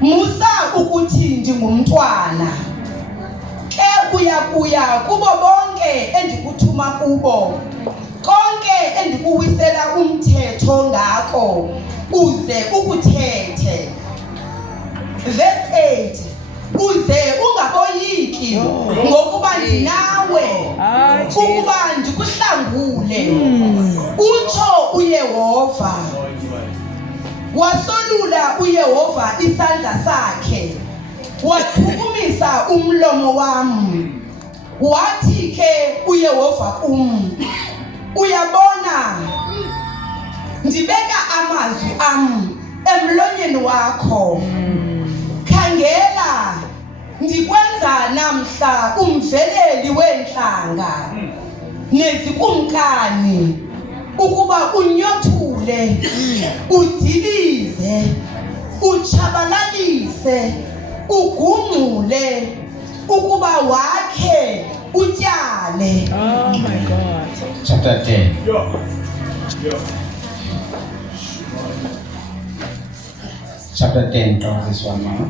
musa ukuthi ndingumntwana kuya kubo bonke endikuthuma kubo konke endikuwisela umthetho ngako uze ukuthethe. Verse 8, uze ungaboyiki ngokuba ndinawe ukuba ndikuhlangule utsho uYehova. Wasolula uYehova isandla sakhe wathukumisa umlomo wami. Wathi ke uYehova uyabona ndibeka amazwi ami emlonyeni wakho. Khangela ndikwenza namhla umveleli wenhlanga nezikumkani ukuba unyothule udilize uchabalalise ugungule ukuba wakhe utyale. Oh my God. Chapter 10. Chapter 10 from this one now.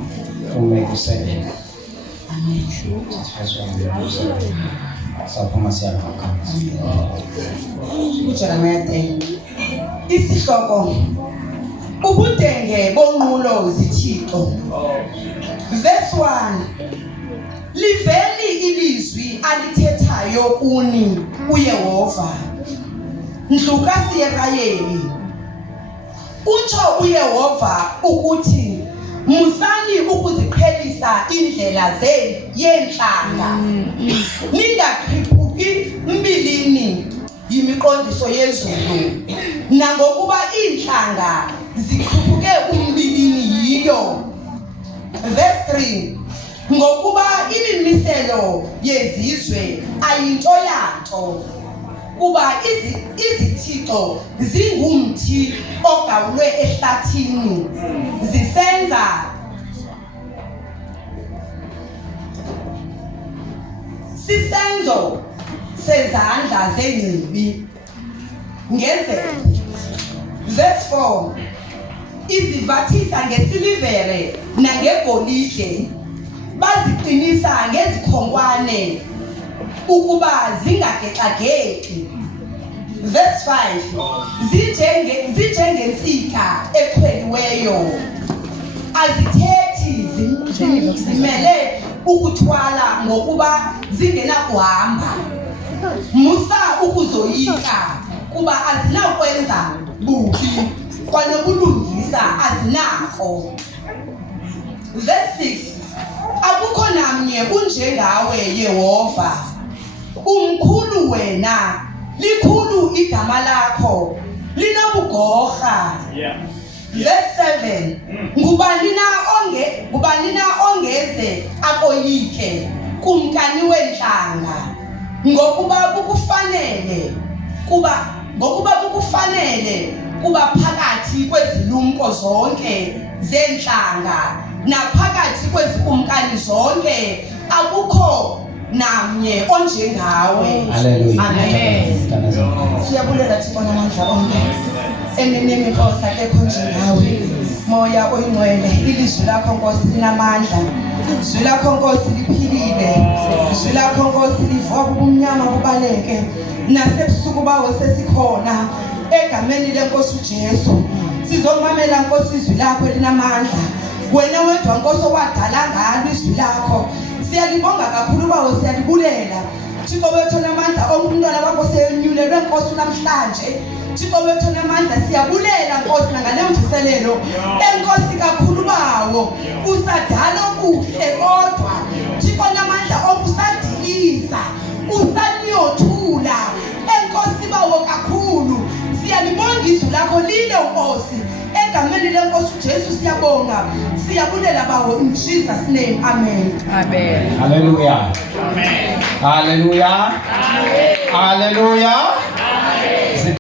From verse 7. Verse 1. Jeremiah 10. Isihloko ubudenge bonqulo zithixo. Verse 1. Liveli ilizwi alithethayo kuni uYehova ndlu kaSirayeli. Utsho uYehova ukuthi musani ukuziqhelisa indlela yenhlanga. Ningakhiphuki mbilini yimiqondiso yezulu nangokuba inhlanga zikhuphuke umbilini yiyo. Verse 3, ngokuba imimiselo yezizwe ayinto yanto kuba izithixo zingumthi ogawulwe ehlathini sisenzo sezandla zengcibi ngezelo. Verse 4, izivathisa ngesilivere nangegolide baziqinisa ngezikhonkwane ukuba zingagexagexi. Verse 5, zinjengensika exhweliweyo azithethi zimele ukuthwala ngokuba zingenakuhamba. Musa ukuzoyika kuba azinakwenza bubi kwanobulungisa azinako. Verse 6, akukho namnye unjengawe Yehova, umkhulu wena, likhulu igama lakho, linobugorha. Verse 7, ngubani na ongeze akoyike kumkani wenhlanga ngokuba kukufanele kuba phakathi kwezilumko zonke zenhlanga naphakathi kwezikumkani zonke akukho namnye onjengawe. Hallelujah. Amen. Siyabulela Thixo namandla onke. Emneneni Nkosi akekho njengawe. Moya oyingcwele, ilizwi lakho Nkosi linamandla. Izwi lakho Nkosi liphilile. Izwi lakho Nkosi livuka ubumnyama bubaleke. Nasebusuku bawo sesikhona egameni leNkosi uJesu. Sizomamela Nkosi izwi lakho linamandla. Wena wedwa Nkosi owadala ngalo izwi lakho. Siyalibonga kakhulu bawo, siyalibulela. Thixo wethu namandla umntwana wakho seyenyulelwe Nkosi namhlanje. Thixo wethu namandla siyabulela Nkosi ngale mvuselelo. Enkosi kakhulu bawo usadala okuhle kodwa Thixo namandla okusadiliza usanyothula. Enkosi bawo kakhulu siyalibonga izwi lakho lile Nkosi. Egameni leNkosi uJesu siyabonga. Siyabulela bawo in Jesus name. Amen. Amen. Hallelujah. Amen. Hallelujah. Amen. Hallelujah.